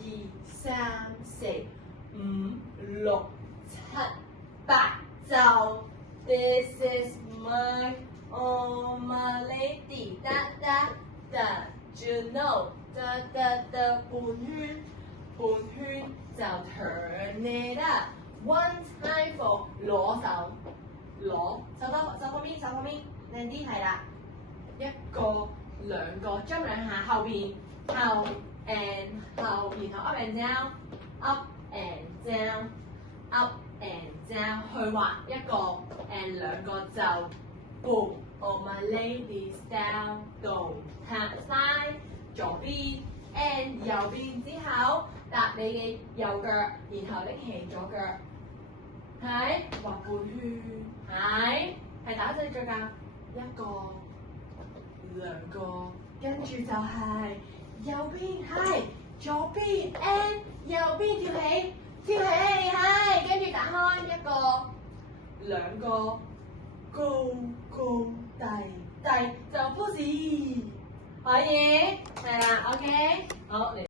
3、4、5、6、7、8就 This is my my lady 得 you know 得半圈就 turn it up one time for 攞手方面靚啲係啦，一個兩個 jump 兩下後邊後 and 後，然後 up and down up and down up and down 去畫一個 and 兩個就 boom oh my ladies down don't tap side 左邊 and 右邊之後搭你嘅右腳，然後拎起左腳，係畫半圈，係打對腳㗎，一個兩個，跟住就係右邊係左邊 and 右邊跳起係，跟住打開一個兩個高低就 pose 可以係啦 ，OK 好嚟。